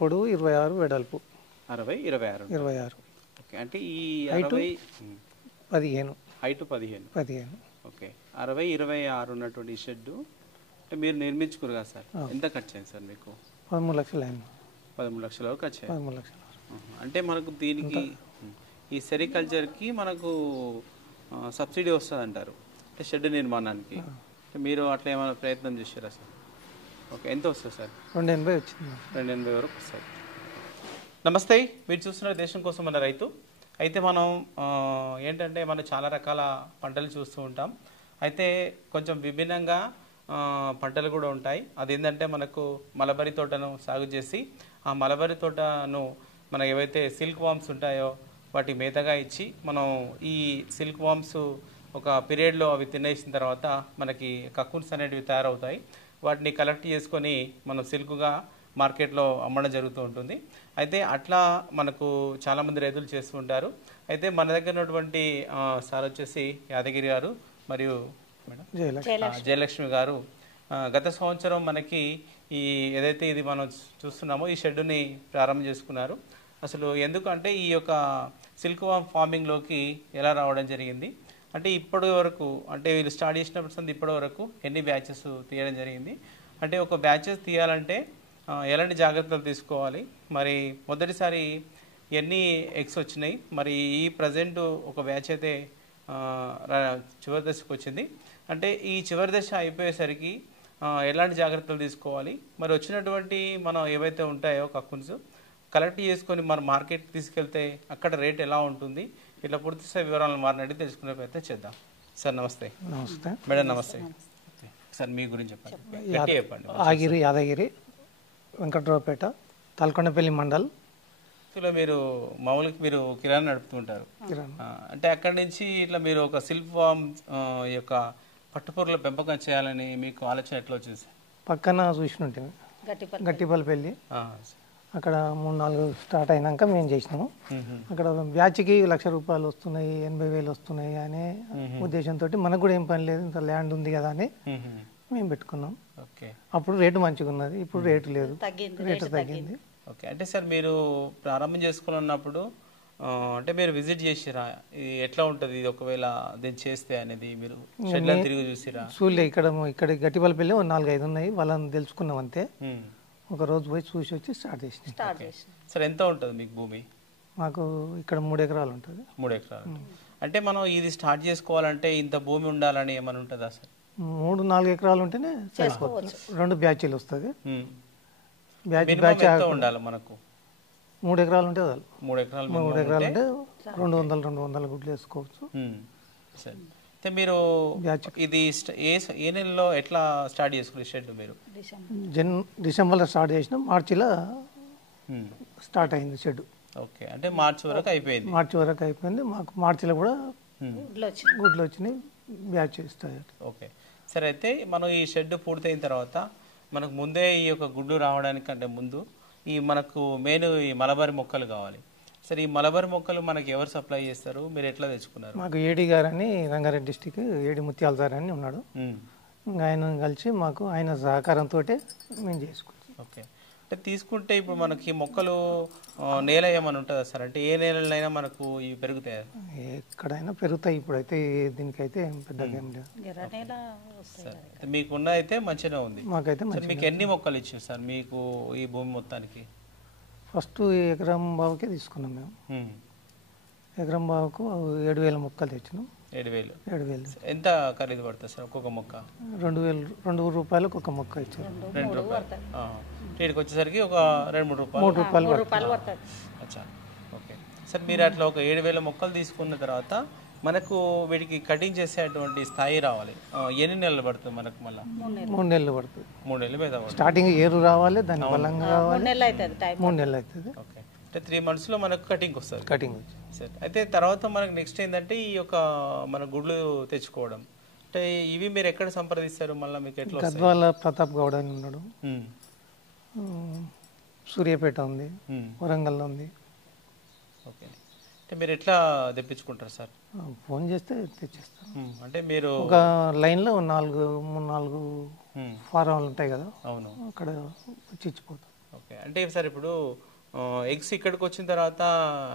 పొడవు 26 వెడల్పు 26 ఓకే. అంటే ఈ హైట్ 60 15 హైట్ 15 ఓకే. 60-26 ఉన్నటువంటి ఈ షెడ్ అంటే మీరు నిర్మించుకురు కదా సార్, ఎంత ఖర్చు అయింది సార్ మీకు? 13 లక్షలు అయింది. 13 లక్షల వరకు ఖర్చు అయింది. 13 లక్షలు. అంటే మనకు దీనికి ఈ సెరికల్చర్కి మనకు సబ్సిడీ వస్తుంది అంటారు, అంటే షెడ్ నిర్మాణానికి. మీరు అట్లా ఏమైనా ప్రయత్నం చేశారా సార్? ఓకే. ఎంత వస్తుంది సార్? 280 వచ్చింది. 280 వరకు వస్తుంది. నమస్తే, మీరు చూస్తున్నారు దేశం కోసం మన రైతు. అయితే మనం ఏంటంటే మనం చాలా రకాల పంటలు చూస్తూ ఉంటాం. అయితే కొంచెం విభిన్నంగా పంటలు కూడా ఉంటాయి. అదేంటంటే మనకు మలబరీ తోటను సాగు చేసి ఆ మలబరీ తోటను మన ఏవైతే సిల్క్ వామ్స్ ఉంటాయో వాటి మేతగా ఇచ్చి మనం ఈ సిల్క్ వామ్స్ ఒక పీరియడ్లో అవి తినేసిన తర్వాత మనకి కక్కున్స్ అనేటివి తయారవుతాయి. వాటిని కలెక్ట్ చేసుకొని మనం సిల్క్గా మార్కెట్లో అమ్మడం జరుగుతూ ఉంటుంది. అయితే అట్లా మనకు చాలామంది రైతులు చేస్తూ ఉంటారు. అయితే మన దగ్గర ఉన్నటువంటి సార్ వచ్చేసి యాదగిరి గారు మరియు మేడం జయలక్ష్మి గారు గత సంవత్సరం మనకి ఈ ఏదైతే ఇది మనం చూస్తున్నామో ఈ షెడ్డుని ప్రారంభం చేసుకున్నారు. అసలు ఎందుకంటే ఈ యొక్క సిల్క్ వామ్ ఫార్మింగ్లోకి ఎలా రావడం జరిగింది, అంటే ఇప్పటి వరకు అంటే వీళ్ళు స్టార్ట్ చేసినప్పుడు ఇప్పటి వరకు ఎన్ని బ్యాచెస్ తీయడం జరిగింది, అంటే ఒక బ్యాచెస్ తీయాలంటే ఎలాంటి జాగ్రత్తలు తీసుకోవాలి, మరి మొదటిసారి ఎన్ని ఎగ్స్ వచ్చినాయి, మరి ఈ ప్రజెంట్ ఒక బ్యాచ్ అయితే చివరి దశకు వచ్చింది, అంటే ఈ చివరి దశ అయిపోయేసరికి ఎలాంటి జాగ్రత్తలు తీసుకోవాలి, మరి వచ్చినటువంటి మనం ఏవైతే ఉంటాయో కక్కున్స్ కలెక్ట్ చేసుకొని మన మార్కెట్ తీసుకెళ్తే అక్కడ రేట్ ఎలా ఉంటుంది, ఇట్లా పూర్తి వివరాలను వారిని అడిగి తెలుసుకునే ప్రయత్నం చేద్దాం. సార్ నమస్తే. నమస్తే మేడం. నమస్తే సార్, మీ గురించి చెప్పండి. ఆగిరి యాదగిరి, వెంకట్రావుపేట, తలకొండపల్లి మండల్. ఇలా మీరు మామూలుగా మీరు కిరాణా నడుపుతుంటారు, అంటే అక్కడి నుంచి ఇట్లా మీరు ఒక సిల్క్ వామ్ యొక్క పట్టుపూరల పెంపకం చేయాలని మీకు ఆలోచన ఎట్లా వచ్చింది సార్? పక్కన చూసినట్టు గట్టిపల్లిపల్లి, అక్కడ 3-4 స్టార్ట్ అయినాక మేము చేసినాము. అక్కడ బ్యాచ్కి 1,00,000 రూపాయలు వస్తున్నాయి, 80,000 వస్తున్నాయి అనే ఉద్దేశంతో మనకు కూడా ఏం పని లేదు, ఇంత ల్యాండ్ ఉంది కదా అని మేము పెట్టుకున్నాం. అప్పుడు రేటు మంచిగా ఉన్నది, ఇప్పుడు రేటు లేదు, రేటు తగ్గింది. ఓకే. అంటే సార్ మీరు ప్రారంభం చేసుకున్నప్పుడు అంటే మీరు విజిట్ చేసిరా, ఎట్లా ఉంటుంది ఇది ఒకవేళ దీన్ని చేస్తే అనేది మీరు షెడ్లను తిరిగి చూసిరా? చూడలే, ఇక్కడ గట్టిపల్లిపల్లి 4-5 ఉన్నాయి, వాళ్ళని తెలుసుకున్నాం అంతే. ఒక రోజు పోయి చూసి వచ్చి స్టార్ట్ చేసినాం. సార్ ఎంత ఉంటుంది మీకు భూమి? మాకు ఇక్కడ 3 ఎకరాలు ఉంటుంది. 3 ఎకరాలు. అంటే మనం ఇది స్టార్ట్ చేసుకోవాలంటే ఇంత భూమి ఉండాలని ఏమైనా ఉంటుందా సార్? 3-4 ఎకరాలు ఉంటేనే చేసుకోవచ్చు. 2 బ్యాచీలు వస్తుంది. బ్యాచ్ ఉండాలి మనకు. 3 ఎకరాలు ఉంటే 3 ఎకరాలు ఉంటే 200 గుడ్లు వేసుకోవచ్చు. అయితే మీరు ఇది ఏ నెలలో ఎట్లా స్టార్ట్ చేసుకున్నారు షెడ్? మీరు డిసెంబర్లో స్టార్ట్ చేసినాం, మార్చిలో స్టార్ట్ అయింది షెడ్. ఓకే. అంటే మార్చి వరకు అయిపోయింది. మాకు మార్చిలో కూడా గుడ్లు వచ్చినాయి, బ్యాచ్ ఇస్తాయి. ఓకే. సరే, అయితే మనం ఈ షెడ్ పూర్తయిన తర్వాత మనకు ముందే ఈ యొక్క గుడ్లు రావడానికంటే ముందు ఈ మనకు మెయిన్ ఈ మలబరీ మొక్కలు కావాలి. సరే, ఈ మలబరీ మొక్కలు మనకి ఎవరు సప్లై చేస్తారు, మీరు ఎట్లా తెచ్చుకున్నారు? మాకు ఏడి గారు అని రంగారెడ్డి డిస్టిక్ ఏడి ముత్యాల సార్ అని ఉన్నాడు, ఆయన కలిసి మాకు ఆయన సహకారంతో మేము చేసుకుంటాం. ఓకే. అంటే తీసుకుంటే ఇప్పుడు మనకి మొక్కలు నేల ఏమైనా ఉంటుందా సార్? అంటే ఏ నేలైనా మనకు ఇవి పెరుగుతాయి? ఎక్కడైనా పెరుగుతాయి. ఇప్పుడైతే దీనికైతే పెద్దగా ఏం లేదు. మీకున్న అయితే మంచిగా ఉంది. మాకైతే మీకు ఎన్ని మొక్కలు ఇచ్చారు సార్ మీకు ఈ భూమి మొత్తానికి? ఫస్ట్ ఎకరం బావుకే తీసుకున్నాం మేము. ఎకరం బావుకు 7,000 మొక్కలు తెచ్చినాం. 7,000. ఎంత ఖరీదు పడుతుంది సార్ ఒక్కొక్క మొక్క? 2 రూపాయలకు ఒక మొక్క ఇచ్చారు. 2 రూపాయలు. వీటికి వచ్చేసరికి ఒక 2-3 రూపాయలు. అచ్చా. ఓకే సార్, మీరు అట్లా ఒక 7,000 మొక్కలు తీసుకున్న తర్వాత మనకు వీటికి కటింగ్ చేసేటువంటి స్థాయి రావాలి, ఎన్ని నెలలు పడుతుంది మనకు? మళ్ళీ 3 నెలలు పడుతుంది. 3 నెలలు మీద స్టార్టింగ్ ఏరు రావాలి, దాని బలంగా రావాలి. 3 నెలలు అవుతుంది. ఓకే. అంటే 3 monthsలో మనకు కటింగ్ వస్తుంది. కటింగ్ సరే. అయితే తర్వాత మనకు నెక్స్ట్ ఏంటంటే ఈ యొక్క మన గుడ్లు తెచ్చుకోవడం, అంటే ఇవి మీరు ఎక్కడ సంప్రదిస్తారు మళ్ళీ? మీకు ఎట్లా? గద్వాల ప్రతాప్ గౌడ అని ఉన్నాడు, సూర్యాపేట ఉంది, వరంగల్ ఉంది. ఓకే. అంటే మీరు ఎట్లా తెప్పించుకుంటారు సార్? ఫోన్ చేస్తే తెచ్చిస్తాం. అంటే మీరు ఒక లైన్లో 4 ఫారాలు ఉంటాయి కదా, అవును, అక్కడ వచ్చి ఇచ్చిపోతాం. ఓకే. అంటే సార్ ఇప్పుడు ఎగ్స్ ఇక్కడికి వచ్చిన తర్వాత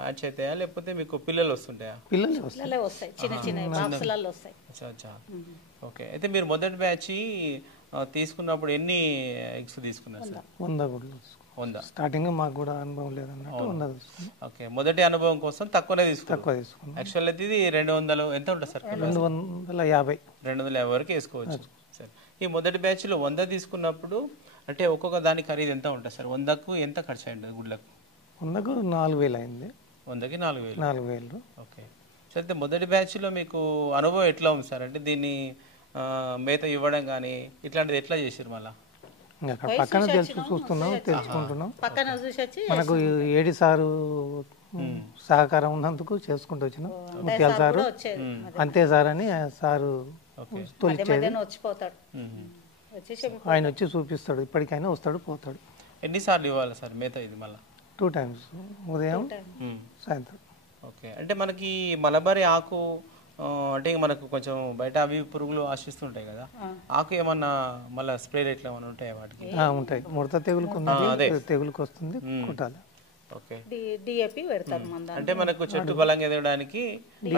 హ్యాచ్ అవుతాయా లేకపోతే మీకు పిల్లలు వస్తుంటాయా? పిల్లలు వస్తాయి. పిల్లలే వస్తాయి, చిన్న చిన్న బాక్సులలో వస్తాయి. అచ్చా అచ్చా. ఓకే. అయితే మీరు మొదటి బ్యాచ్ తీసుకున్నప్పుడు ఎన్ని ఎగ్స్ తీసుకున్నారు సార్? 100 గుడ్లు 100. స్టార్టింగ్ మాకు కూడా అనుభవం లేదన్నట్టు 100 తీసుకున్నాం. ఓకే. మొదటి అనుభవం కోసం తక్కువనే తీసుకున్నారు. తక్కువ తీసుకున్నాం. యాక్చువల్ అయితే ఇది 200 ఎంత ఉంటుంది సార్? 250. 250 వరకు వేసుకోవచ్చు సార్. ఈ మొదటి బ్యాచ్లో 100 తీసుకున్నప్పుడు అంటే ఒక్కొక్క దాని ఖరీదు ఎంత ఉంటుంది సార్? 100కు ఎంత ఖర్చు అయింది గుడ్లకు? 100కు 4000 అయింది. 100కి 4000. 4000. ఓకే. సో అయితే మొదటి బ్యాచ్లో మీకు అనుభవం ఎట్లా ఉంది సార్? అంటే దీన్ని మేత ఇవ్వడం కానీ ఇట్లాంటిది ఎట్లా చేసారు మళ్ళీ? ఇంకా అక్కడ పక్కన చూస్తున్నాం, తెలుసుకుంటున్నాం. పక్కన చూసి వచ్చి మనకు ఏడి సారు సహకారం ఉన్నందుకు చేసుకుంటూ వచ్చినాం. ముత్యాల సారు వచ్చేది అంతే సార్ అని ఆ సారు తొలిచేది. మధ్యాహ్నం వచ్చిపోతాడు, వచ్చి ఆయన వచ్చి చూపిస్తాడు. ఇప్పటికైనా వస్తాడు పోతాడు. ఎన్నిసార్లు ఇవ్వాలి సార్ మేత ఇది మళ్ళీ? 2 times, ఉదయం సాయంత్రం. ఓకే. అంటే మనకి మలబరీ ఆకు అంటే మనకు కొంచెం బయట అవి పురుగులు ఆశిస్తుంటాయి కదా, ఆకు ఏమన్నా మళ్ళీ స్ప్రే రేట్లు ఏమైనా ఉంటాయా వాటికి? ఉంటాయి. ముడత తెగులుకు ఉన్నది, తెగులుకు వస్తుంది, కుట్టాలి. ఓకే. డిఏపి పెడతారు మంద. అంటే మనకు చెట్టు బలంగా ఎదగడానికి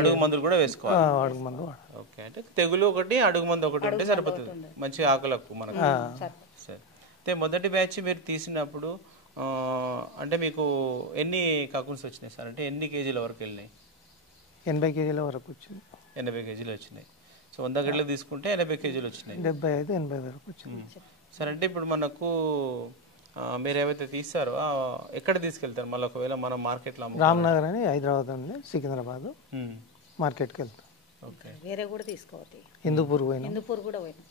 అడుగు మందులు కూడా వేసుకోవాలి. అడుగు మందు వాడాలి. ఓకే. అంటే తెగులు ఒకటి అడుగు మందు ఒకటి ఉంటే సరిపోతుంది మంచి ఆకులకు మనకు. సరే. అయితే మొదటి బ్యాచ్ మీరు తీసినప్పుడు అంటే మీకు ఎన్ని కాకున్స్ వచ్చినాయి సార్? అంటే ఎన్ని కేజీల వరకు వెళ్ళినాయి? 80 కేజీల వరకు వచ్చింది. 80 కేజీలు వచ్చినాయి. సో 100 గడ్డలు తీసుకుంటే 80 కేజీలు వచ్చినాయి. 75-80 వరకు వచ్చింది. సరే. అంటే ఇప్పుడు మనకు మీరు ఏవైతే తీస్తారో ఎక్కడ తీసుకెళ్తారు మళ్ళీ ఒకవేళ మనం మార్కెట్లో? రామ్నగర్ అని హైదరాబాద్ ఉంది, సికింద్రాబాద్ మార్కెట్కి వెళ్తాం. ఓకే. వేరే కూడా తీసుకోవాలి. హిందూపూర్ పోయినా. హిందూపూర్ కూడా పోయినా.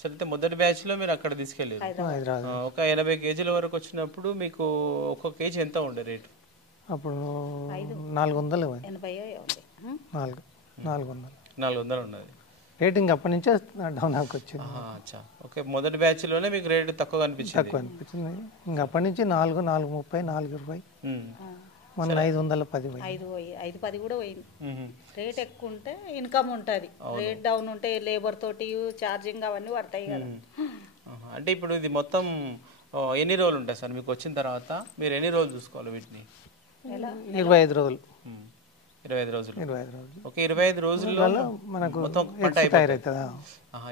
సరే. అయితే మొదటి బ్యాచ్లో మీరు అక్కడ తీసుకెళ్ళారు. హైదరాబాద్ ఒక 80 కేజీల వరకు వచ్చినప్పుడు మీకు ఒక్కొక్క కేజీ ఎంత ఉండే రేటు? అప్పుడు 400 400 400 ఉన్నది రేటింగ్. అప్పటి నుంచే డౌన్ వచ్చింది. అచ్చా. ఓకే. మొదటి బ్యాచ్లోనే మీకు రేటు తక్కువ అనిపించింది? తక్కువ అనిపించింది. ఇంకా అప్పటి నుంచి 430, 420, మన 510 510 కూడా పోయింది. రేట్ ఎక్కువ ఉంటే ఇన్కమ్ ఉంటుంది, రేట్ డౌన్ ఉంటే లేబర్ తోటి ఛార్జింగ్ అవన్నీ పడతాయి కదా. అంటే ఇప్పుడు ఇది మొత్తం ఎన్ని రోజులు ఉంటాయి సార్ మీకు వచ్చిన తర్వాత? మీరు ఎన్ని రోజులు చూసుకోవాలి వీటిని? 25 రోజులు. 25 రోజులు. 25 రోజులు. ఓకే. 25 రోజుల్లో మనకు మొత్తం పంట తయారవుతుందా?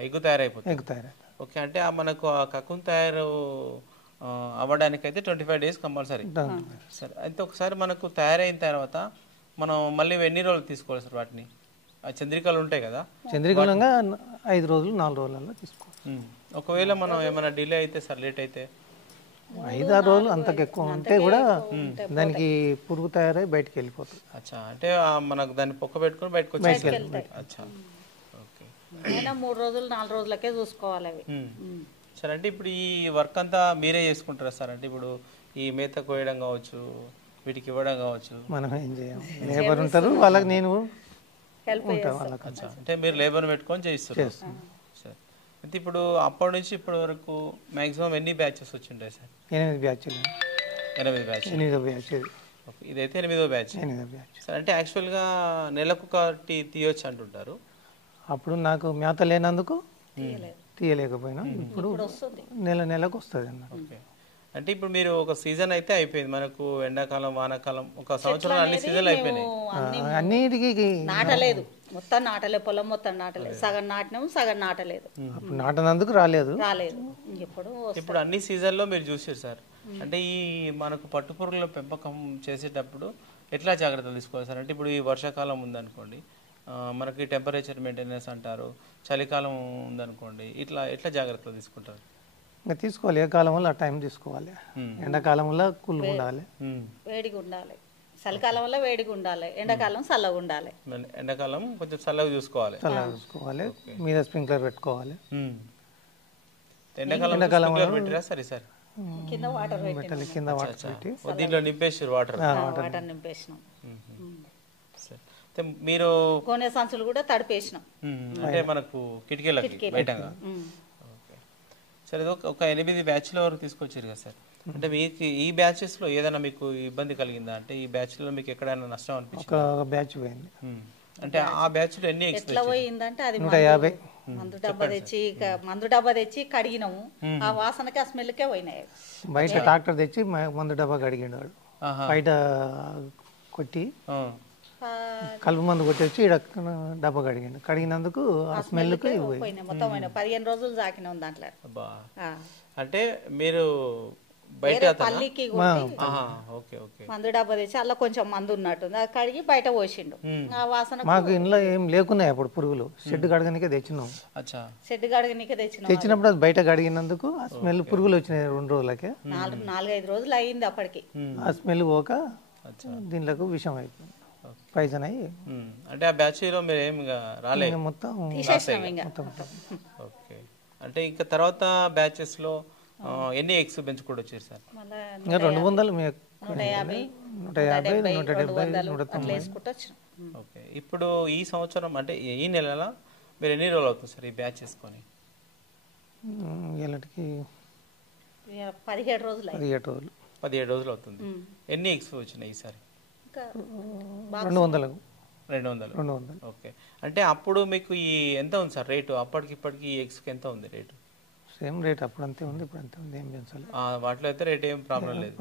ఎగ్గు తయారైపోతుంది. ఎగ్ తయారవుతుంది. ఓకే. అంటే మనకు ఆ కక్కును తయారు అవ్వడానికైతే 25 days కంపల్సరీ. సరే. అయితే ఒకసారి మనకు తయారైన తర్వాత మనం మళ్ళీ ఎన్ని రోజులు తీసుకోవాలి సార్ వాటిని? ఆ చంద్రికలు ఉంటాయి కదా, చంద్రికలంగా 5 రోజులు 4 రోజులలో తీసుకోవాలి. ఒకవేళ మనం ఏమైనా డిలే అయితే సార్, లేట్ అయితే 5-6 రోజులు అంతకు ఎక్కువ ఉంటే కూడా దానికి పురుగు తయారై బయటకు వెళ్ళిపోతుంది. అచ్చా. అంటే మనకు దాన్ని పొక్క పెట్టుకుని బయటకు వచ్చి. అచ్చా. ఓకే. 3 రోజులు 4 రోజులకే చూసుకోవాలి అవి. సరే. అంటే ఇప్పుడు ఈ వర్క్ అంతా మీరే చేసుకుంటారా సార్? అంటే ఇప్పుడు ఈ మేత కోయడం కావచ్చు, వీటికి ఇవ్వడం కావచ్చు, మనం ఏం చేయం. లేబర్ ఉంటారు, వాళ్ళకి నేను హెల్ప్ అచ్చా. అంటే మీరు లేబర్ పెట్టుకొని చేయిస్తారు. సరే. అయితే ఇప్పుడు అప్పటి నుంచి ఇప్పటి వరకు మాక్సిమం ఎన్ని బ్యాచెస్ వచ్చింటాయి సార్? 8 బ్యాచ్లు. 8 బ్యాచ్. 8వ బ్యాచ్. ఓకే. ఇదైతే 8వ బ్యాచ్. 8వ బ్యాచ్. సరే. అంటే యాక్చువల్గా నెలకు ఒకటి తీయొచ్చు అంటుంటారు. అప్పుడు నాకు మేత లేనందుకు తీయలేకపోయినా ఇప్పుడు నెలకు వస్తుంది అన్న. ఓకే. అంటే ఇప్పుడు మీరు ఒక సీజన్ అయితే అయిపోయింది మనకు, ఎండాకాలం వానాకాలం ఒక సంవత్సరం అన్ని సీజన్లు అయిపోయినాయి. అన్నిటికీ నాటలేదు, మొత్తం నాటలేదు, పొలం మొత్తం నాటలేదు, సగం నాటినాము సగం నాటలేదు. అప్పుడు నాటనందుకు రాలేదు. ఇప్పుడు అన్ని సీజన్లో మీరు చూసారు సార్. అంటే ఈ మనకు పట్టుపురుగుల పెంపకం చేసేటప్పుడు ఎట్లా జాగ్రత్తలు తీసుకోవాలి సార్? అంటే ఇప్పుడు ఈ వర్షాకాలం ఉందనుకోండి, మనకి టెంపరేచర్ మెయింటెనెన్స్ అంటారు, చలికాలం ఉందనుకోండి, ఎట్లా జాగ్రత్తలు తీసుకుంటారు? ఇంకా తీసుకోవాలి. ఏ కాలంలో ఆ టైం తీసుకోవాలి. ఎండాకాలంలో కూల్గా ఉండాలి, వేడిగా ఉండాలి, చలికాలంలో వేడిగా ఉండాలి, ఎండాకాలం చల్లగా ఉండాలి. ఎండాకాలం కొంచెం చల్లగా చూసుకోవాలి, మీద స్ప్రింక్లర్ పెట్టుకోవాలి. ఎండాకాలం పెట్టిరా సరే సార్? కింద వాటర్ పెట్టాలి, కింద వాటర్ పెట్టి దీంట్లో నింపేసారు వాటర్ నింపేసినాం. మీరు కొనే సంచులు కూడా తడిపేసినాం, అంటే మనకు కిటికీలకి బయటగా. సరే. ఒక 8 బ్యాచ్ల వరకు తీసుకొచ్చారు కదా సార్. అంటే మీకు ఈ బ్యాచెస్ లో ఏదైనా మీకు ఇబ్బంది కలిగిందా? అంటే ఈ బ్యాచ్ లో మీకు ఎక్కడైనా నష్టం అనిపించింది? ఒక బ్యాచ్ పోయింది. అంటే ఆ బ్యాచ్ లో ఎన్ని ఎట్లా పోయిందంటే అది 150 మందు డబ్బా తెచ్చి కడిగినాము. ఆ వాసనకి ఆ స్మెల్కే పోయినాయి. బయట ట్రాక్టర్ తెచ్చి మందు డబ్బా కడిగిండు వాడు. బయట కొట్టి కలుపు మందు కొట్టేసి ఈడ డబ్బా కడిగిండు. కడిగినందుకు ఆ స్మెల్కి పోయినాయి మొత్తం. 15 రోజులు సాకినాం దాంట్లో. అంటే మీరు బయట పల్లికి మందు డబ్బా తెచ్చి అలా కొంచెం మందు ఉన్నట్టుంది, అది కడిగి బయట పోసిండు. ఆ వాసన మాకు ఇంట్లో ఏం లేకున్నాయి అప్పుడు పురుగులు. షెడ్ కడగనికే తెచ్చినాం. షెడ్ కడగనికే తెచ్చినప్పుడు అది బయట కడిగినందుకు ఆ స్మెల్ పురుగులు వచ్చినాయి. 2 రోజులకే 4-5 రోజులు అయింది అప్పటికి. ఆ స్మెల్ పోక దీంట్లోకి విషం అయిపోయింది, పాయిజన్ అయ్యి. అంటే ఆ బ్యాచ్ లో మీరు ఏం రాలేదు మొత్తం. ఓకే. అంటే ఇంకా తర్వాత బ్యాచెస్ లో ఎన్ని ఎగ్స్ పెంచుకుంటూ వచ్చారు సార్? ఇంకా 200, 150, 170, 170, 190. ఓకే. ఇప్పుడు ఈ సంవత్సరం అంటే ఈ నెలలో మీరు ఎన్ని రోజులు అవుతుంది సార్ ఈ బ్యాచ్ చేసుకొని? ఇలాంటికి 17 రోజులు. 17 రోజులు అవుతుంది. ఎన్ని ఎగ్స్ వచ్చినాయి ఈసారి? 200. ఓకే. అంటే అప్పుడు మీకు ఈ ఎంత ఉంది సార్ రేటు? అప్పటికి ఇప్పటికి ఈ ఎగ్స్కి ఎంత ఉంది రేటు? Same rate. అప్పుడు అంతే ఉంది, ఇప్పుడు అంతే ఉంది. ఏం పెంచాలి వాటిలో అయితే రేట్ ఏం ప్రాబ్లం లేదు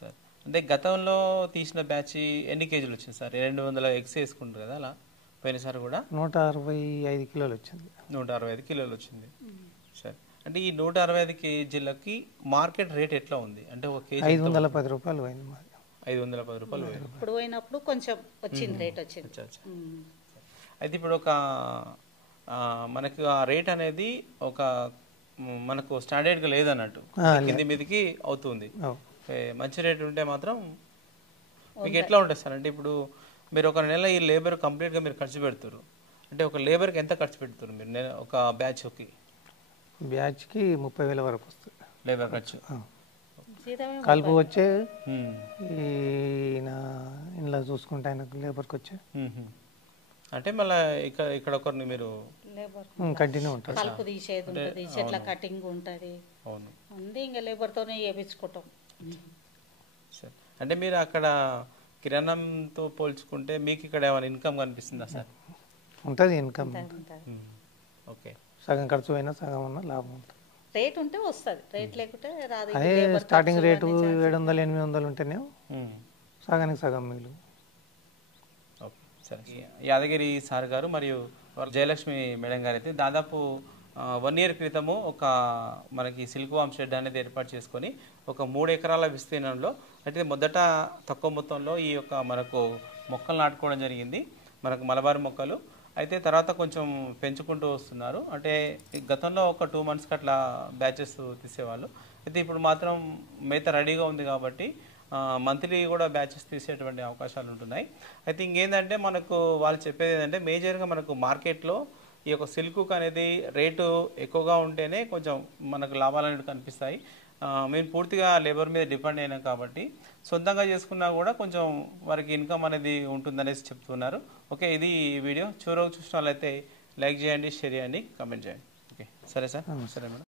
సార్. అంటే గతంలో తీసిన బ్యాచ్ ఎన్ని కేజీలు వచ్చింది సార్? 200 ఎగ్స్ వేసుకుంటారు కదా అలా. పోయినసారి కూడా 165 కిలోలు వచ్చింది. 165 కిలోలు వచ్చింది సార్. అంటే ఈ 165 కేజీలకి మార్కెట్ రేట్ ఎట్లా ఉంది? అంటే ఒక కేజీ 510 రూపాయలు పోయింది మాది. 510 రూపాయలు పోయింది. ఇప్పుడు పోయినప్పుడు కొంచెం వచ్చింది రేట్ వచ్చింది. అయితే ఇప్పుడు ఒక మనకు ఆ రేట్ అనేది ఒక మనకు స్టాండర్డ్గా లేదన్నట్టు, కింది మీదకి అవుతుంది. మంచి రేట్ ఉంటే మాత్రం మీకు ఎట్లా ఉంటుంది సార్? అంటే ఇప్పుడు మీరు ఒక నెల ఈ లేబర్ కంప్లీట్గా మీరు ఖర్చు పెడుతున్నారు అంటే ఒక లేబర్కి ఎంత ఖర్చు పెడుతున్నారు మీరు? ఒక బ్యాచ్కి 30,000 వరకు వస్తుంది లేబర్ ఖర్చు. కలుపు వచ్చే ఇంట్లో చూసుకుంటే ఆయనకు లేబర్కి వచ్చే. అంటే మళ్ళీ ఇక్కడ ఒకరిని మీరు కంటిన్యూ ఉంటారు. కలుపు తీసేది ఉంటుంది, చెట్ల కటింగ్ ఉంటుంది, ఉంది. ఇంకా లేబర్తోనే చేయించుకుంటాం. అంటే మీరు అక్కడ కిరాణంతో పోల్చుకుంటే మీకు ఇక్కడ ఏమైనా ఇన్కమ్ కనిపిస్తుందా సార్? ఉంటుంది ఇన్కమ్. ఓకే. సగం ఖర్చు అయినా సగం ఉన్న లాభం ఉంటుంది. రేట్ ఉంటే వస్తుంది, రేట్ లేకుంటే రాదు. అదే స్టార్టింగ్ రేటు 700-800 ఉంటేనే సగానికి సగం మిగులు. సరే. యాదగిరి సార్ గారు మరియు జయలక్ష్మి మేడం గారు అయితే దాదాపు 1 year క్రితము ఒక మనకి సిల్క్ వామ్ షెడ్ అనేది ఏర్పాటు చేసుకొని ఒక 3 ఎకరాల విస్తీర్ణంలో అయితే మొదట తక్కువ మొత్తంలో ఈ యొక్క మనకు మొక్కలు నాటుకోవడం జరిగింది, మనకు మలబార్ మొక్కలు. అయితే తర్వాత కొంచెం పెంచుకుంటూ వస్తున్నారు. అంటే గతంలో ఒక 2 monthsకి అట్లా బ్యాచెస్ తీసేవాళ్ళు. అయితే ఇప్పుడు మాత్రం మేత రెడీగా ఉంది కాబట్టి మంత్లీ కూడా బ్యాచెస్ తీసేటువంటి అవకాశాలు ఉంటున్నాయి. అయితే ఇంకేంటంటే మనకు వాళ్ళు చెప్పేది ఏంటంటే మేజర్గా మనకు మార్కెట్లో ఈ యొక్క సిల్క్ అనేది రేటు ఎక్కువగా ఉంటేనే కొంచెం మనకు లాభాలు అనేవి కనిపిస్తాయి. మేము పూర్తిగా లేబర్ మీద డిపెండ్ అయినాం కాబట్టి సొంతంగా చేసుకున్నా కూడా కొంచెం వారికి ఇన్కమ్ అనేది ఉంటుందనేసి చెప్తున్నారు. ఓకే, ఇది వీడియో చివరకు చూసిన వాళ్ళైతే లైక్ చేయండి, షేర్ చేయండి, కామెంట్ చేయండి. ఓకే, సరే సార్. సరే మేడం.